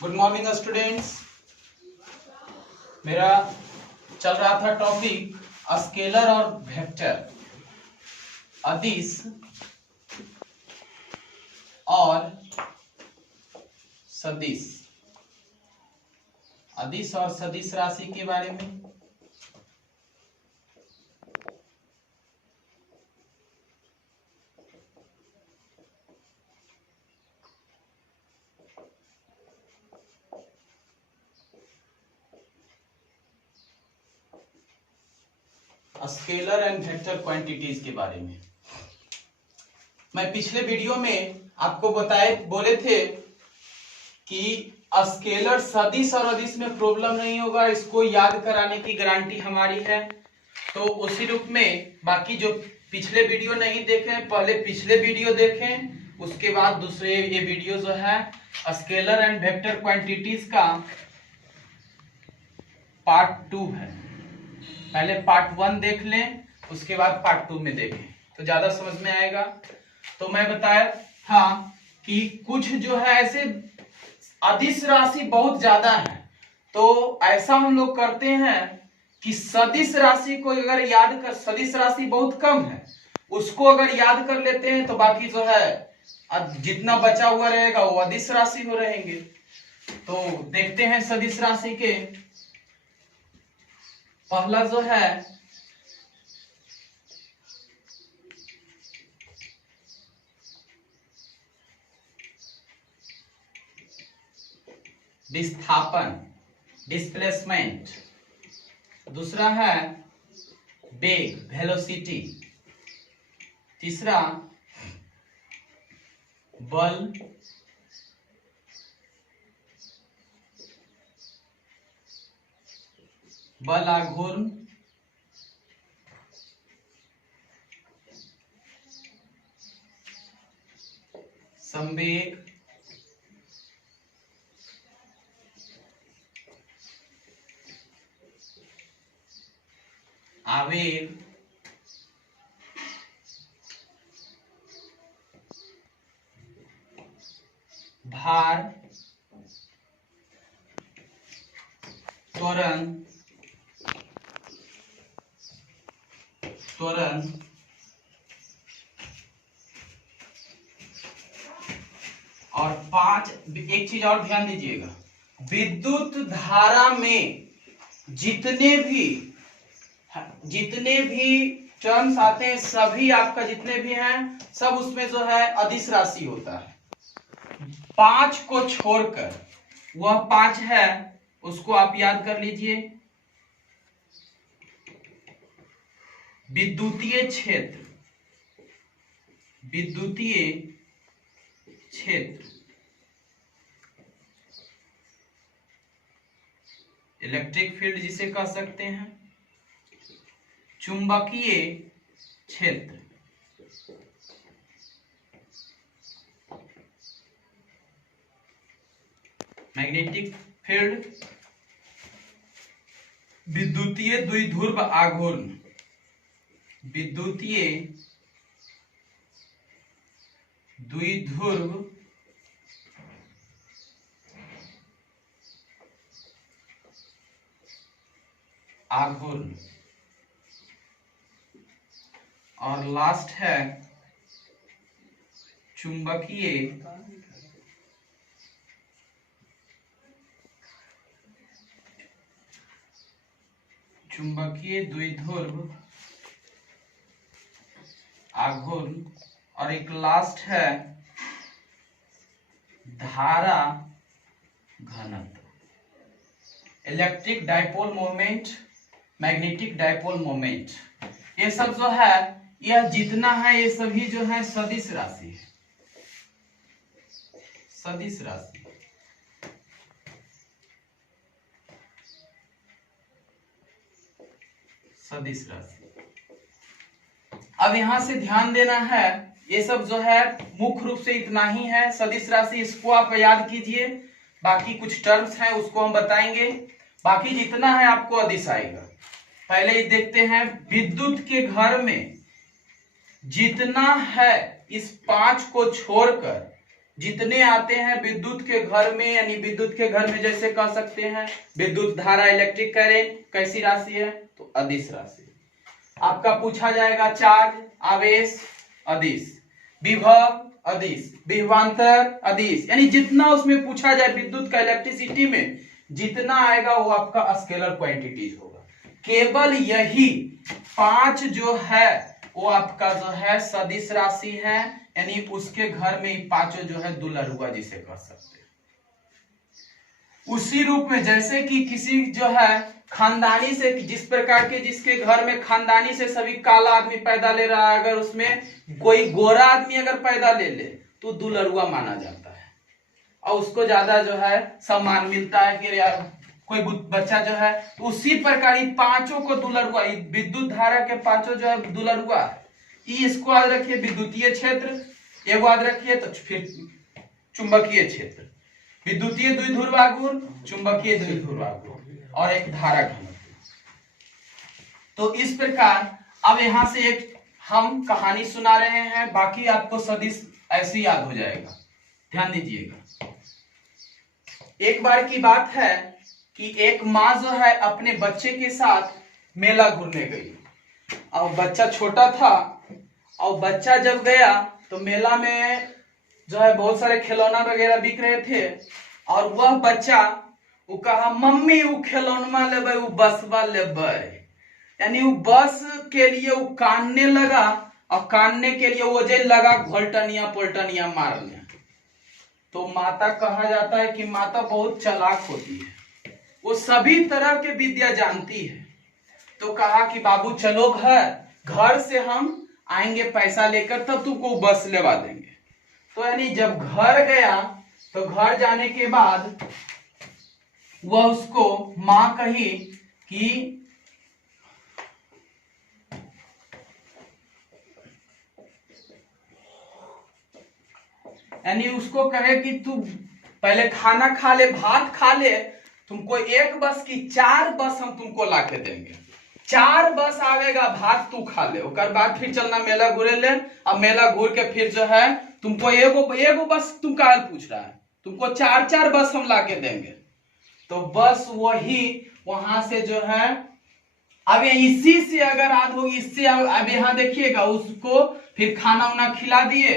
Good morning students. मेरा चल रहा था टॉपिक स्केलर और वेक्टर, अदिश और सदिश, अदिश और सदिश राशि के बारे में। स्केलर एंड वेक्टर क्वांटिटीज के बारे में मैं पिछले वीडियो में आपको बोले थे कि स्केलर सदिश और अदिश में प्रॉब्लम नहीं होगा, इसको याद कराने की गारंटी हमारी है। तो उसी रूप में बाकी जो पिछले वीडियो नहीं देखे पहले पिछले वीडियो देखें, उसके बाद दूसरे ये वीडियो जो है स्केलर एंड वेक्टर क्वांटिटीज का पार्ट 2 है। पहले पार्ट 1 देख लें, उसके बाद पार्ट 2 में देखें तो ज्यादा समझ में आएगा। तो मैं बताया था कि कुछ जो है ऐसे अदिश राशि बहुत ज्यादा है, तो ऐसा हम लोग करते हैं कि सदिश राशि को अगर याद कर, सदिश राशि बहुत कम है, उसको अगर याद कर लेते हैं तो बाकी जो है जितना बचा हुआ रहेगा वो अदिश राशि हो रहेंगे। तो देखते हैं सदिश राशि के। पहला जो है विस्थापन, डिस्प्लेसमेंट। दूसरा है वेग, वेलोसिटी। तीसरा बल। बल आघूर्ण। संवेग। आवेग। भार। त्वरण। और 5, एक चीज और ध्यान दीजिएगा, विद्युत धारा में जितने भी टर्म्स आते हैं सभी आपका जितने भी हैं सब उसमें जो है अदिश राशि होता है। 5 को छोड़कर, वह 5 है उसको आप याद कर लीजिए। विद्युतीय क्षेत्र, इलेक्ट्रिक फील्ड जिसे कह सकते हैं। चुंबकीय क्षेत्र, मैग्नेटिक फील्ड। विद्युतीय द्विध्रुव आघूर्ण, विद्युतीय द्विध्रुव आघूर्ण। और लास्ट है चुंबकीय द्विध्रुव आघूर्ण। और एक लास्ट है धारा घनत्व, electric dipole moment, magnetic dipole moment. ये सब जो है, यह जितना है ये सभी जो है सदिश राशि है, सदिश राशि। सदिश राशि। अब यहां से ध्यान देना है, ये सब जो है मुख्य रूप से इतना ही है सदिश राशि, इसको आप याद कीजिए। बाकी कुछ टर्म्स हैं उसको हम बताएंगे, बाकी जितना है आपको अदिश आएगा। पहले ही देखते हैं, विद्युत के घर में जितना है इस 5 को छोड़कर जितने आते हैं विद्युत के घर में, यानी विद्युत के घर में जैसे कह सकते हैं विद्युत धारा इलेक्ट्रिक करंट कैसी राशि है, तो अदिश राशि। आपका पूछा जाएगा चार्ज, आवेश, अदिश, विभव, अदिश, विभवांतर, अदिश, यानी जितना उसमें पूछा जाए विद्युत का इलेक्ट्रिसिटी में जितना आएगा वो आपका स्केलर क्वांटिटीज होगा। केवल यही 5 जो है वो आपका जो है सदिश राशि है, यानी उसके घर में पांचों जो है दुलरुआ जिसे कह सकते हैं। उसी रूप में जैसे कि किसी जो है खानदानी से, जिस प्रकार के जिसके घर में खानदानी से सभी काला आदमी पैदा ले रहा है, अगर उसमें कोई गोरा आदमी अगर पैदा ले ले तो दुलरुआ माना जाता है और उसको ज्यादा जो है सम्मान मिलता है कि यार कोई बच्चा जो है। उसी प्रकार पांचों को दुलरुआ, विद्युत धारा के पांचों जो है दुलरुआ। इसको याद रखिए, विद्युतीय क्षेत्र एक याद रखिए, तो फिर चुंबकीय क्षेत्र, विद्युतीय द्विध्रुवाघूर्ण, चुंबकीय द्विध्रुवाघूर्ण और एक धारा घनत्व। तो इस प्रकार अब यहां से एक हम कहानी सुना रहे हैं, बाकी आपको सदिश ऐसे ही याद हो जाएगा, ध्यान दीजिएगा। एक बार की बात है कि एक माँ जो है अपने बच्चे के साथ मेला घूमने गई और बच्चा छोटा था और बच्चा जब गया तो मेला में जो है बहुत सारे खिलौना वगैरह बिक रहे थे और वह बच्चा वो कहा मम्मी वो खिलौना लेबे, वो बसवा लेबे, यानी वो बस के लिए वो कानने लगा और कानने के लिए वो जे लगा घोलटनिया पोल्टनिया मारने। तो माता कहा जाता है कि माता बहुत चालाक होती है, वो सभी तरह के विद्या जानती है। तो कहा कि बाबू चलो घर से हम आएंगे पैसा लेकर तब तुमको बस लेवा देंगे। तो यानी जब घर गया तो घर जाने के बाद वह उसको मां कही कि यानी उसको कहे कि तू पहले खाना खा ले, भात खा ले, तुमको एक बस की 4 बस हम तुमको ला के देंगे। 4 बस आवेगा, भात तू खा ले, उसके बाद फिर चलना मेला घूरे ले। अब मेला घूर के फिर जो है तुमको एगो बस तुम काहे पूछ रहा है, तुमको 4 बस हम ला के देंगे। तो बस वही वहां से जो है अब इसी से अगर आद होगी, इससे अब यहाँ देखिएगा उसको फिर खाना उना खिला दिए।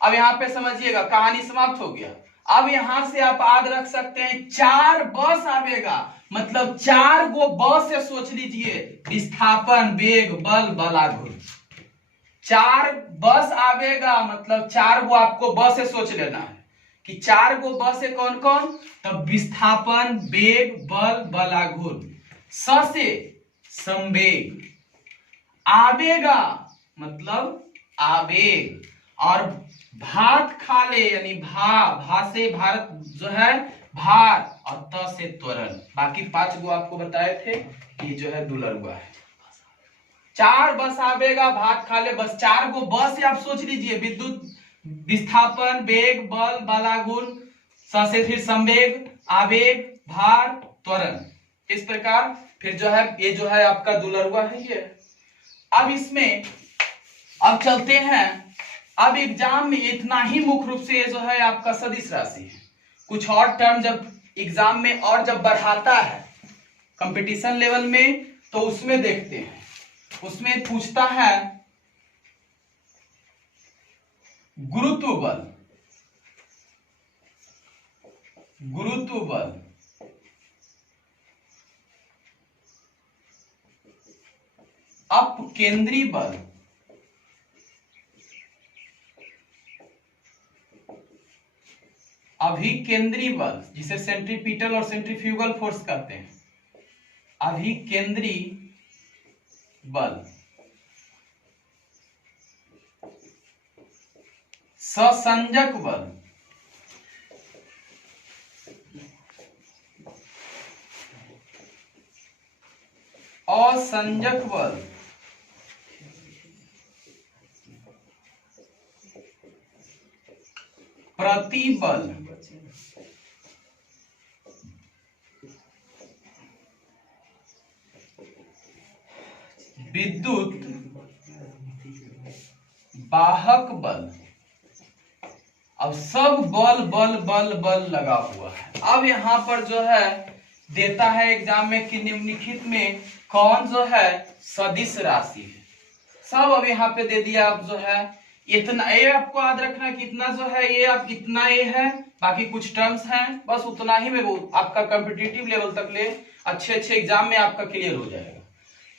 अब यहाँ पे समझिएगा कहानी समाप्त हो गया। अब यहां से आप याद रख सकते हैं 4 बस आवेगा, मतलब 4 गो बस से सोच लीजिए, विस्थापन, वेग, बल, बलाघूर्ण। 4 बस आवेगा, मतलब 4 गो आपको बस से सोच लेना है कि 4 गो बस है कौन कौन, तब विस्थापन, वेग, बल, बलाघूर्ण। स से संवेग, आवेगा मतलब आवेग, और भात खा ले यानी भा से भारत जो है भार, और त से त्वरण। बाकी 5 गो आपको बताए थे, ये जो है दुलरुआ है। 4 बस आवेगा, भात खा ले, बस 4 गो बस आप सोच लीजिए, विद्युत, विस्थापन, वेग, बल, बलाघूर्ण, स से फिर संवेग, आवेग, भार, त्वरण। इस प्रकार फिर जो है ये जो है आपका दुलरुआ है ये। अब इसमें अब चलते हैं, अब एग्जाम में इतना ही मुख्य रूप से ये जो है आपका सदिश राशि है। कुछ और टर्म जब एग्जाम में और जब बढ़ाता है कंपटीशन लेवल में तो उसमें देखते हैं, उसमें पूछता है गुरुत्व बल, गुरुत्व बल, अपकेंद्री बल, अभिकेंद्री बल, जिसे सेंट्रीपिटल और सेंट्रीफ्यूगल फोर्स कहते हैं, अभिकेंद्री बल, ससंजक बल, असंजक बल, प्रतिबल, विद्युत वाहक बल अब सब बल बल बल बल लगा हुआ है। अब यहाँ पर जो है देता है एग्जाम में कि निम्नलिखित में कौन जो है सदिश राशि है। सब अब यहाँ पे दे दिया। अब जो है इतना ये आपको याद रखना कि इतना जो है ये अब इतना ये है, बाकी कुछ टर्म्स हैं, बस उतना ही में वो आपका कॉम्पिटिटिव लेवल तक ले अच्छे अच्छे एग्जाम में आपका क्लियर हो जाएगा।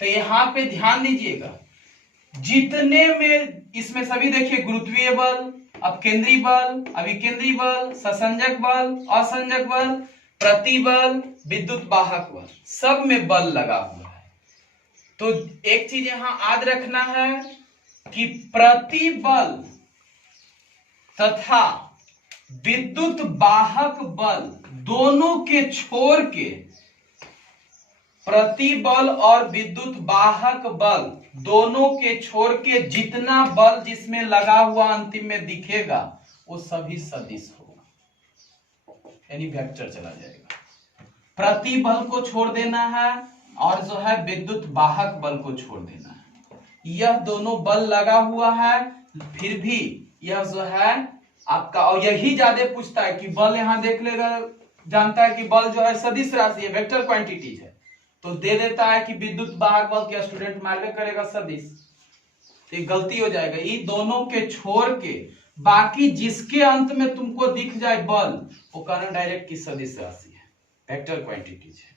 तो यहाँ पे ध्यान दीजिएगा, जितने में इसमें सभी देखिए गुरुत्वीय बल, अब केंद्रीय बल, अभिकेंद्रीय बल, ससंजक बल, असंजक बल, प्रतिबल, विद्युत वाहक बल, सब में बल लगा हुआ है। तो एक चीज यहां याद रखना है कि प्रतिबल तथा विद्युत वाहक बल दोनों के छोड़ के, प्रतिबल और विद्युत वाहक बल दोनों के छोड़ के जितना बल जिसमें लगा हुआ अंतिम में दिखेगा वो सभी सदिश होगा, यानी वेक्टर चला जाएगा। प्रतिबल को छोड़ देना है और जो है विद्युत वाहक बल को छोड़ देना है। यह दोनों बल लगा हुआ है, फिर भी यह जो है आपका, और यही ज्यादा पूछता है कि बल यहां देख लेगा, जानता है कि बल जो है सदिश राशि है, वेक्टर क्वांटिटीज है, तो दे देता है कि विद्युत वाहक बल के स्टूडेंट मालूम करेगा सदिश, तो गलती हो जाएगा। ये दोनों के छोड़ के बाकी जिसके अंत में तुमको दिख जाए बल, वो कहना डायरेक्ट की सदिश राशि है, वेक्टर क्वांटिटीज है।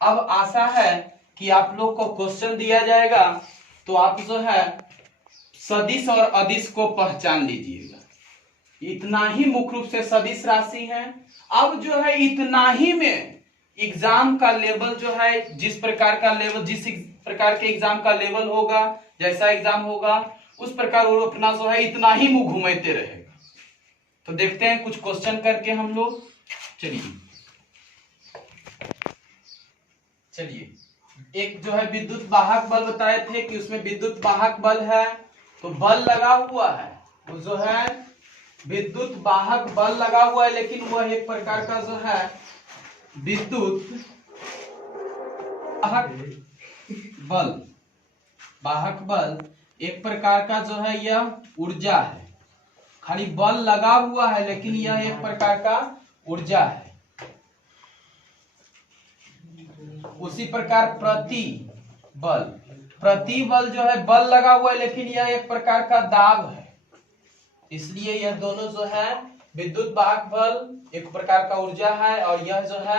अब आशा है कि आप लोग को क्वेश्चन दिया जाएगा तो आप जो है सदिश और अदिश को पहचान लीजिएगा। इतना ही मुख्य रूप से सदिश राशि है। अब जो है इतना ही में एग्जाम का लेवल जो है, जिस प्रकार का लेवल, जिस प्रकार के एग्जाम का लेवल होगा, जैसा एग्जाम होगा उस प्रकार वो अपना जो है इतना ही मुंह घुमाते रहेगा। तो देखते हैं कुछ क्वेश्चन करके हम लोग। चलिए एक जो है विद्युत वाहक बल बताए थे कि उसमें विद्युत वाहक बल है, तो बल लगा हुआ है, वो जो है विद्युत वाहक बल लगा हुआ है, लेकिन वह एक प्रकार का जो है विद्युत वाहक बल एक प्रकार का जो है यह ऊर्जा है। खाली बल लगा हुआ है लेकिन यह एक प्रकार का ऊर्जा है। उसी प्रकार प्रतिबल जो है बल लगा हुआ है लेकिन यह एक प्रकार का दाब है, इसलिए यह दोनों जो है विद्युत वाहक बल एक प्रकार का ऊर्जा है और यह जो है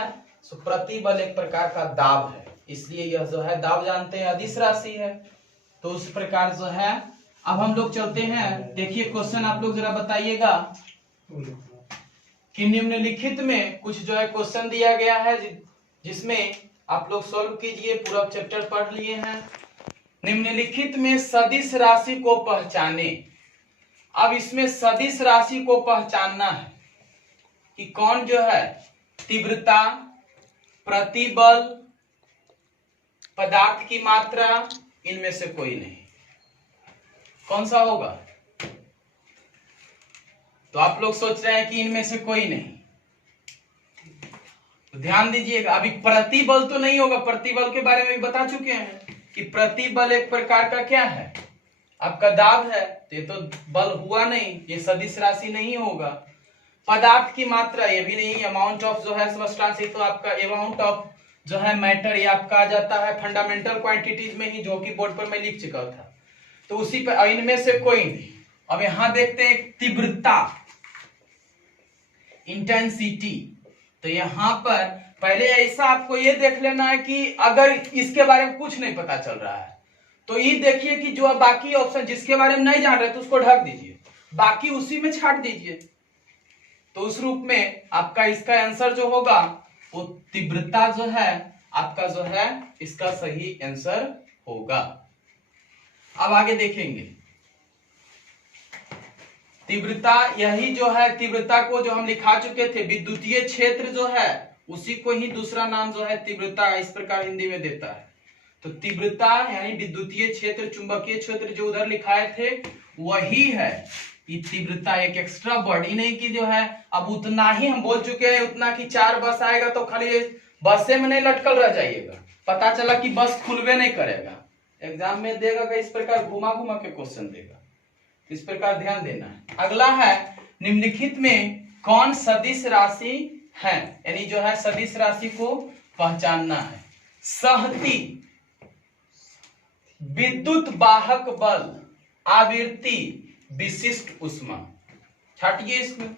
प्रतिबल एक प्रकार का दाब है, इसलिए यह जो है दाब जानते हैं अदिश राशि है। तो उस प्रकार जो है अब हम लोग चलते हैं। देखिए क्वेश्चन आप लोग जरा बताइएगा कि निम्नलिखित में कुछ जो है क्वेश्चन दिया गया है जिसमें आप लोग सॉल्व कीजिए, पूरा चैप्टर पढ़ लिए हैं। निम्नलिखित में सदिश राशि को पहचाने। अब इसमें सदिश राशि को पहचानना है कि कौन जो है तीव्रता, प्रतिबल, पदार्थ की मात्रा, इनमें से कोई नहीं। कौन सा होगा? तो आप लोग सोच रहे हैं कि इनमें से कोई नहीं, तो ध्यान दीजिएगा। अभी प्रतिबल तो नहीं होगा, प्रतिबल के बारे में भी बता चुके हैं कि प्रतिबल एक प्रकार का क्या है, आपका दाब है, तो ये तो बल हुआ नहीं, ये सदिश राशि नहीं होगा। पदार्थ की मात्रा ये भी नहीं, अमाउंट ऑफ जो है सब्सटेंस, तो आपका अमाउंट ऑफ जो है मैटर ये आपका आ जाता है फंडामेंटल क्वांटिटीज में ही, जो कि बोर्ड पर मैं लिख चुका था, तो उसी पर इनमें से कोई नहीं। अब यहां देखते हैं तीव्रता, इंटेंसिटी। तो यहां पर पहले ऐसा आपको ये देख लेना है कि अगर इसके बारे में कुछ नहीं पता चल रहा है तो ये देखिए कि जो बाकी ऑप्शन जिसके बारे में नहीं जान रहे तो उसको ढक दीजिए, बाकी उसी में छाट दीजिए। तो उस रूप में आपका इसका आंसर जो होगा वो तीव्रता जो है आपका जो है इसका सही आंसर होगा। अब आगे देखेंगे तीव्रता, यही जो है तीव्रता को जो हम लिखा चुके थे, विद्युतीय क्षेत्र जो है उसी को ही दूसरा नाम जो है तीव्रता इस प्रकार हिंदी में देता है। तो तीव्रता यानी विद्युतीय क्षेत्र, चुंबकीय क्षेत्र जो उधर लिखाए थे वही है ये तीव्रता। एक एक्स्ट्रा बॉडी नहीं की जो है, अब उतना ही हम बोल चुके हैं, उतना कि 4 बस आएगा तो खाली बसे में नहीं लटकल रह जाइएगा, पता चला कि बस खुलवे नहीं करेगा, एग्जाम में देगा कि इस प्रकार घुमा घुमा के क्वेश्चन देगा, इस प्रकार ध्यान देना है। अगला है निम्नलिखित में कौन सदिश राशि है, यानी जो है सदिश राशि को पहचानना है। सहती, विद्युत वाहक बल, आवृत्ति, विशिष्ट ऊष्मा। छाटिए इसमें।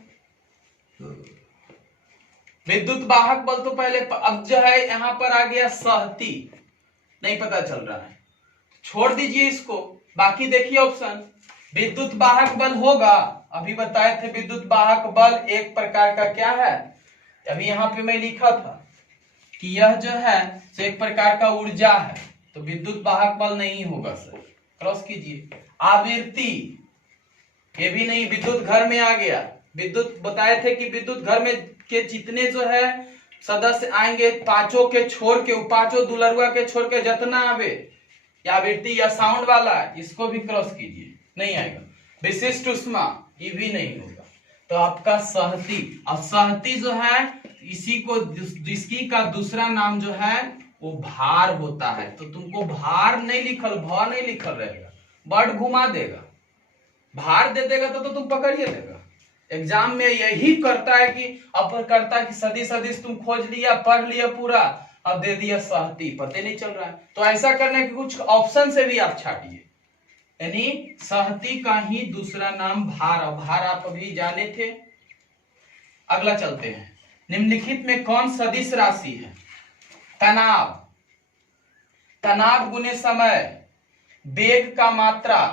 विद्युत वाहक बल तो पहले, अब जो है यहां पर आ गया सहती, नहीं पता चल रहा है, छोड़ दीजिए इसको। बाकी देखिए ऑप्शन, विद्युत वाहक बल होगा, अभी बताए थे विद्युत वाहक बल एक प्रकार का क्या है, अभी यहाँ पे मैं लिखा था कि यह जो है एक प्रकार का ऊर्जा है, तो विद्युत वाहक बल नहीं होगा सर, क्रॉस कीजिए। आवृत्ति, ये भी नहीं, विद्युत घर में आ गया। विद्युत बताए थे कि विद्युत घर में के जितने जो है सदस्य आएंगे, पांचों के छोड़ के, पांचों दुलरुआ के छोड़ के जितना आवे, या आवृत्ति या साउंड वाला, इसको भी क्रॉस कीजिए, नहीं आएगा। विशिष्ट ऊष्मा, ये भी नहीं होगा। तो आपका सहती, और सहती जो है इसी को, जिसकी का दूसरा नाम जो है वो भार होता है। तो तुमको भार नहीं लिखल, भ नहीं लिखल रहेगा, वर्ड घुमा देगा, भार दे देगा तो तुम पकड़िए देगा। एग्जाम में यही करता है कि अपर करता है कि सदिश सदिश तुम खोज लिया, पढ़ लिया पूरा, अब दे दिया सहती, पते नहीं चल रहा है। तो ऐसा करने के कुछ ऑप्शन से भी आप छाटिए, यानी सहती का ही दूसरा नाम भार, भार आप अभी जाने थे। अगला चलते हैं, निम्नलिखित में कौन सदिश राशि है। तनाव, तनाव गुने समय, वेग का मात्रा,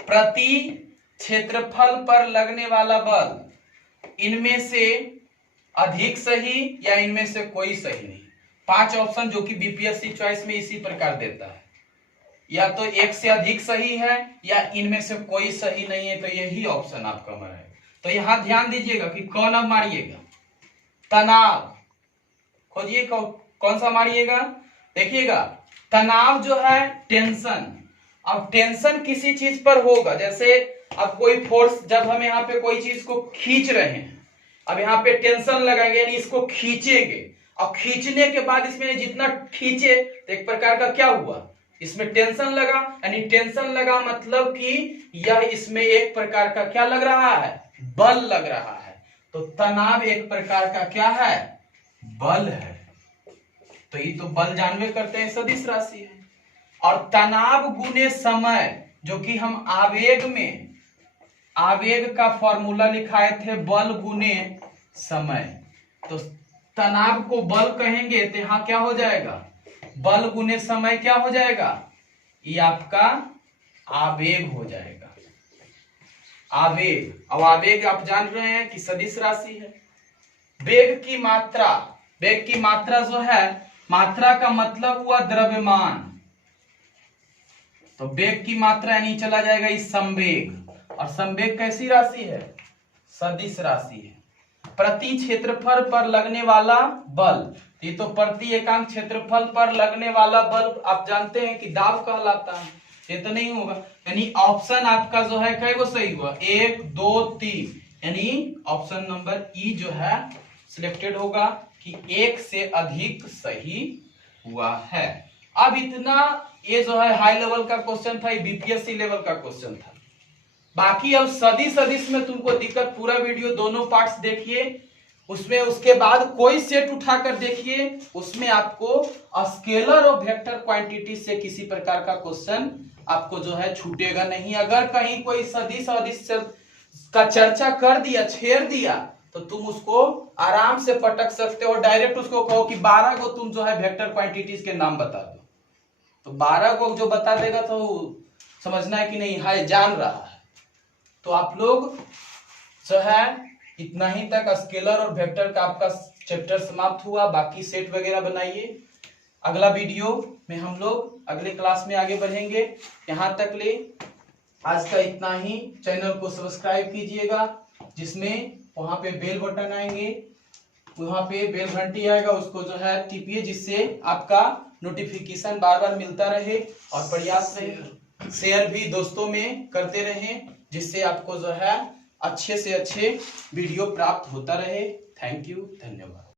प्रति क्षेत्रफल पर लगने वाला बल, इनमें से अधिक सही या इनमें से कोई सही नहीं। 5 ऑप्शन जो कि बीपीएससी चॉइस में इसी प्रकार देता है, या तो एक से अधिक सही है या इनमें से कोई सही नहीं है, तो यही ऑप्शन आपका हमारा है। तो यहां ध्यान दीजिएगा कि कौन अब मारिएगा, तनाव खोजिए, कौन सा मारिएगा। देखिएगा तनाव जो है टेंशन, अब टेंशन किसी चीज पर होगा, जैसे अब कोई फोर्स, जब हम यहाँ पे कोई चीज को खींच रहे हैं, अब यहाँ पे टेंशन लगाएंगे, यानी इसको खींचेंगे, और खींचने के बाद इसमें जितना खींचे तो एक प्रकार का क्या हुआ, इसमें टेंशन लगा, यानी टेंशन लगा मतलब कि यह इसमें एक प्रकार का क्या लग रहा है, बल लग रहा है। तो तनाव एक प्रकार का क्या है, बल है। तो ये तो बल जानवे करते हैं, सदिश राशि है। और तनाव गुने समय, जो कि हम आवेग में, आवेग का फॉर्मूला लिखाए थे बल गुने समय, तो तनाव को बल कहेंगे तो यहां क्या हो जाएगा, बल गुने समय क्या हो जाएगा, ये आपका आवेग हो जाएगा, आवेग। अब आवेग आप जान रहे हैं कि सदिश राशि है। वेग की मात्रा, वेग की मात्रा जो है, मात्रा का मतलब हुआ द्रव्यमान, तो वेग की मात्रा यानी चला जाएगा इस संवेग, और संवेग कैसी राशि है, सदिश राशि है। प्रति क्षेत्रफल पर लगने वाला बल, ये तो प्रति एकांक क्षेत्रफल पर लगने वाला बल आप जानते हैं कि दाब कहलाता है, ये तो नहीं होगा। यानी ऑप्शन आपका जो है कई गो सही हुआ, 1 2 3, यानी ऑप्शन नंबर ई जो है सिलेक्टेड होगा कि एक से अधिक सही हुआ है। अब इतना ये जो है हाई लेवल का क्वेश्चन था, ये बीपीएससी लेवल का क्वेश्चन था। बाकी अब सदिश सदिश में तुमको दिक्कत, पूरा वीडियो दोनों पार्ट्स देखिए, उसमें उसके बाद कोई सेट उठाकर देखिए, उसमें आपको स्केलर और वेक्टर क्वांटिटी से किसी प्रकार का क्वेश्चन आपको जो है छूटेगा नहीं। अगर कहीं कोई सदिश सदिश का चर्चा कर दिया, छेड़ दिया, तो तुम उसको आराम से पटक सकते हो। डायरेक्ट उसको कहो कि 12 को तुम जो है वेक्टर क्वांटिटीज के नाम बता दो, तो 12 को जो बता देगा तो समझना है कि नहीं है, जान रहा है। तो आप लोग जो है इतना ही तक स्केलर और वेक्टर का आपका चैप्टर समाप्त हुआ। बाकी सेट वगैरह बनाइए, अगला वीडियो में हम लोग अगले क्लास में आगे बढ़ेंगे। यहाँ तक ले आज का इतना ही। चैनल को सब्सक्राइब कीजिएगा, जिसमें वहां पे बेल बटन आएंगे, वहां पे बेल घंटी आएगा, उसको जो है टिपिए, जिससे आपका नोटिफिकेशन बार बार मिलता रहे। और प्रयास से शेयर भी दोस्तों में करते रहें, जिससे आपको जो है अच्छे से अच्छे वीडियो प्राप्त होता रहे। थैंक यू, धन्यवाद।